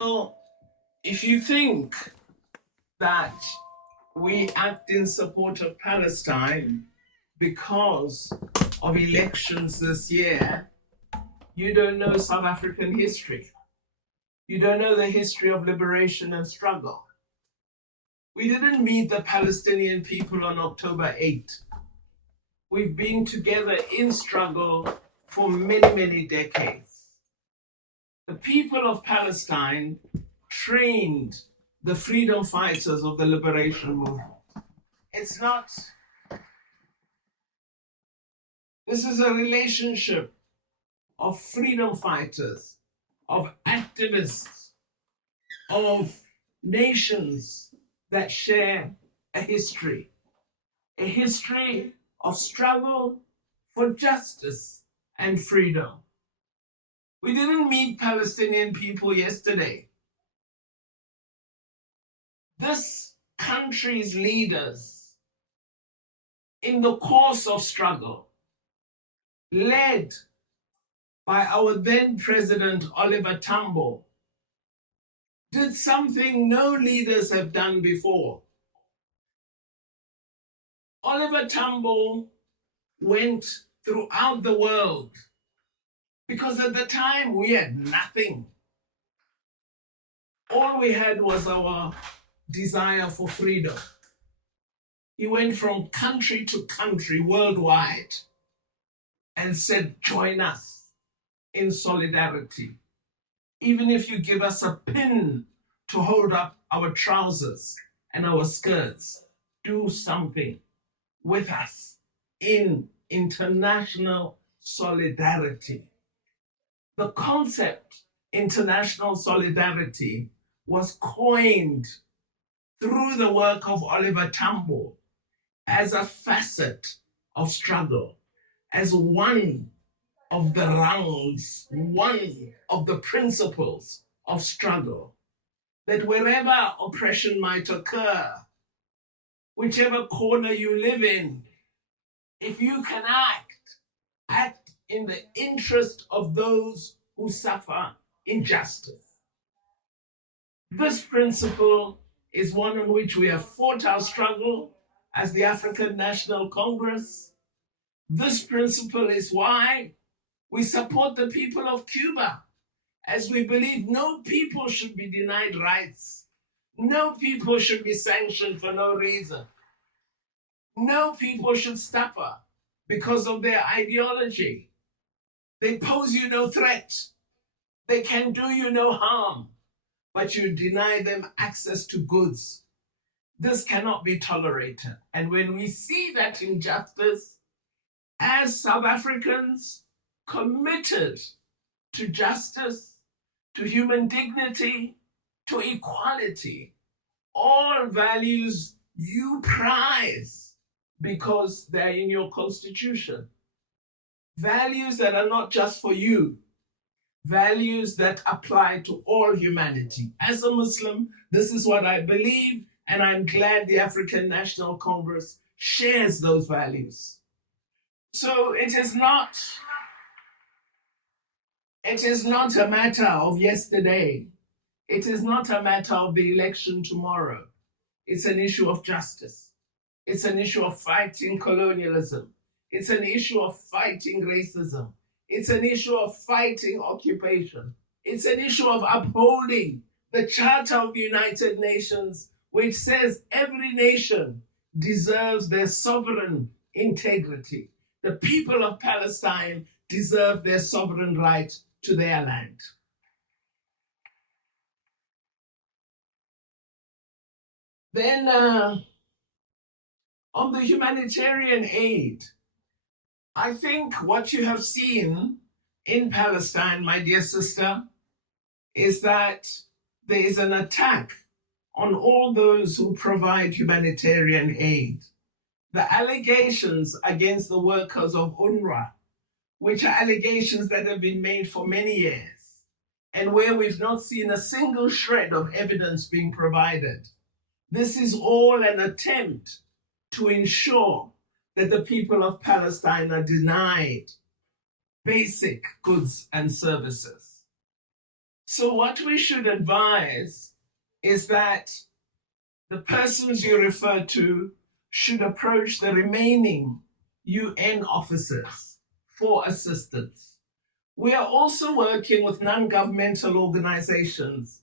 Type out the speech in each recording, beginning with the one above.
Well, if you think that we act in support of Palestine because of elections this year, you don't know South African history. You don't know the history of liberation and struggle. We didn't meet the Palestinian people on October 8. We've been together in struggle for many, many decades. The people of Palestine trained the freedom fighters of the liberation movement. It's not, this is a relationship of freedom fighters, of activists, of nations that share a history of struggle for justice and freedom. We didn't meet Palestinian people yesterday. This country's leaders, in the course of struggle, led by our then president, Oliver Tambo, did something no leaders have done before. Oliver Tambo went throughout the world because at the time we had nothing. All we had was our desire for freedom. He went from country to country worldwide and said, join us in solidarity. Even if you give us a pin to hold up our trousers and our skirts, do something with us in international solidarity. The concept international solidarity was coined through the work of Oliver Tambo as a facet of struggle, as one of the rungs, one of the principles of struggle, that wherever oppression might occur, whichever corner you live in, if you can act in the interest of those who suffer injustice. This principle is one on which we have fought our struggle as the African National Congress. This principle is why we support the people of Cuba, as we believe no people should be denied rights. No people should be sanctioned for no reason. No people should suffer because of their ideology. They pose you no threat. They can do you no harm, but you deny them access to goods. This cannot be tolerated. And when we see that injustice, as South Africans committed to justice, to human dignity, to equality, all values you prize because they're in your constitution. Values that are not just for you, values that apply to all humanity. As a Muslim, this is what I believe, and I'm glad the African National Congress shares those values. So it is not a matter of yesterday. It is not a matter of the election tomorrow. It's an issue of justice. It's an issue of fighting colonialism. It's an issue of fighting racism. It's an issue of fighting occupation. It's an issue of upholding the Charter of the United Nations, which says every nation deserves their sovereign integrity. The people of Palestine deserve their sovereign right to their land. Then on the humanitarian aid, I think what you have seen in Palestine, my dear sister, is that there is an attack on all those who provide humanitarian aid. The allegations against the workers of UNRWA, which are allegations that have been made for many years, and where we've not seen a single shred of evidence being provided. This is all an attempt to ensure that the people of Palestine are denied basic goods and services. So what we should advise is that the persons you refer to should approach the remaining UN officers for assistance. We are also working with non-governmental organizations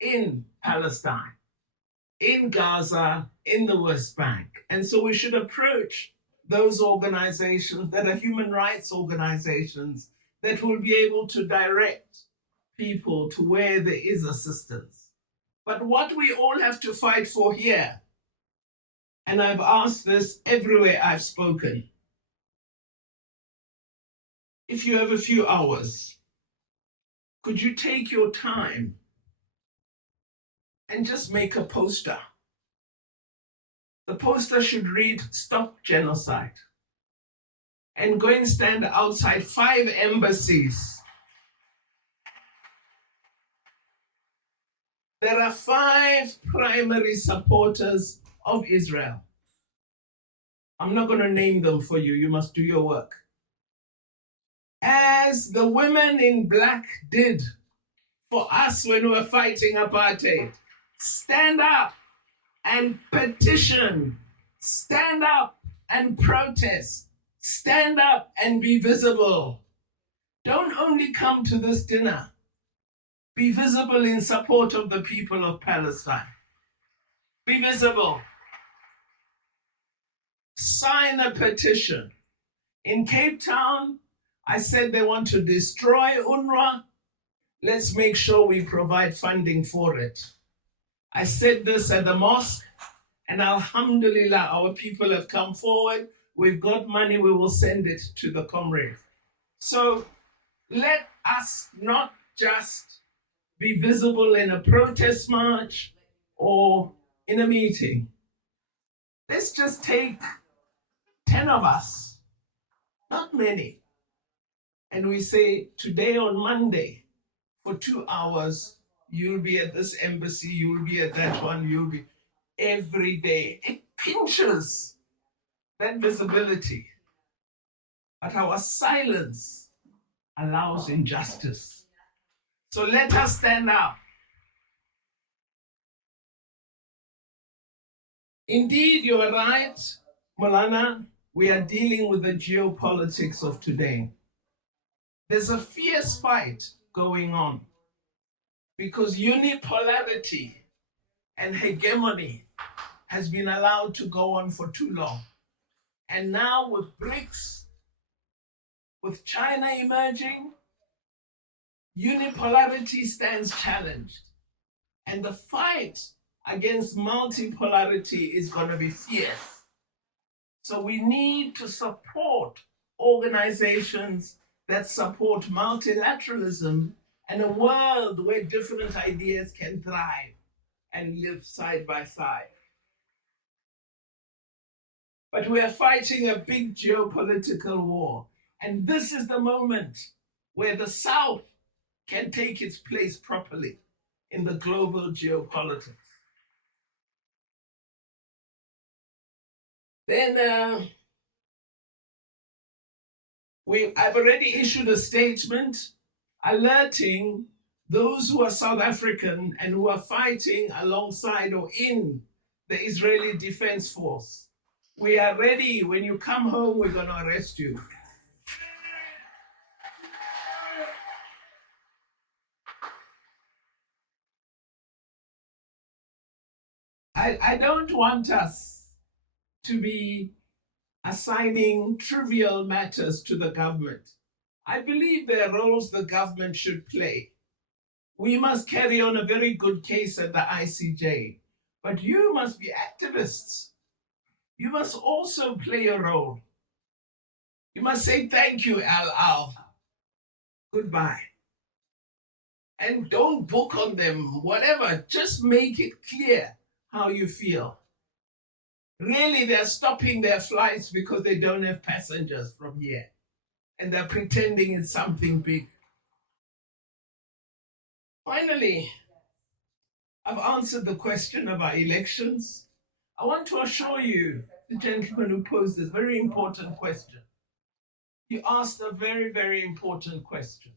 in Palestine, in Gaza, in the West Bank. And so we should approach those organizations that are human rights organizations that will be able to direct people to where there is assistance. But what we all have to fight for here, and I've asked this everywhere I've spoken, if you have a few hours, could you take your time and just make a poster? The poster should read, "Stop Genocide." And go and stand outside 5 embassies. There are 5 primary supporters of Israel. I'm not going to name them for you. You must do your work. As the women in black did for us when we were fighting apartheid, stand up and petition. Stand up and protest. Stand up and be visible. Don't only come to this dinner. Be visible in support of the people of Palestine. Be visible. Sign a petition. In Cape Town, I said they want to destroy UNRWA. Let's make sure we provide funding for it. I said this at the mosque, and alhamdulillah, our people have come forward. We've got money, we will send it to the comrades. So let us not just be visible in a protest march or in a meeting. Let's just take 10 of us, not many, and we say, today on Monday, for 2 hours, you'll be at this embassy, you'll be at that one, you'll be every day. It pinches that visibility. But our silence allows injustice. So let us stand up. Indeed, you are right, Malana. We are dealing with the geopolitics of today. There's a fierce fight going on because unipolarity and hegemony has been allowed to go on for too long. And now with BRICS, with China emerging, unipolarity stands challenged. And the fight against multipolarity is going to be fierce. So we need to support organizations that support multilateralism and a world where different ideas can thrive and live side by side. But we are fighting a big geopolitical war. And this is the moment where the South can take its place properly in the global geopolitics. Then I've already issued a statement alerting those who are South African and who are fighting alongside or in the Israeli Defense Force. We are ready. When you come home, we're going to arrest you. I don't want us to be assigning trivial matters to the government. I believe there are roles the government should play. We must carry on a very good case at the ICJ, but you must be activists. You must also play a role. You must say, thank you, Al. Goodbye. And don't book on them, whatever. Just make it clear how you feel. Really, they're stopping their flights because they don't have passengers from here. And they're pretending it's something big. Finally, I've answered the question about elections. I want to assure you, the gentleman who posed this very important question. You asked a very, very important question.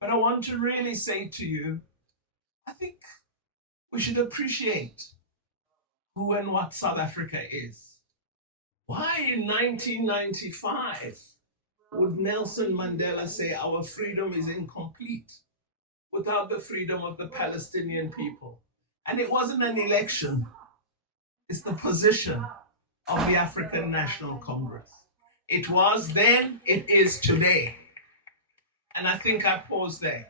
But I want to really say to you, I think we should appreciate who and what South Africa is. Why in 1995 would Nelson Mandela say our freedom is incomplete without the freedom of the Palestinian people? And it wasn't an election, it's the position of the African National Congress. It was then, it is today. And I think I pause there.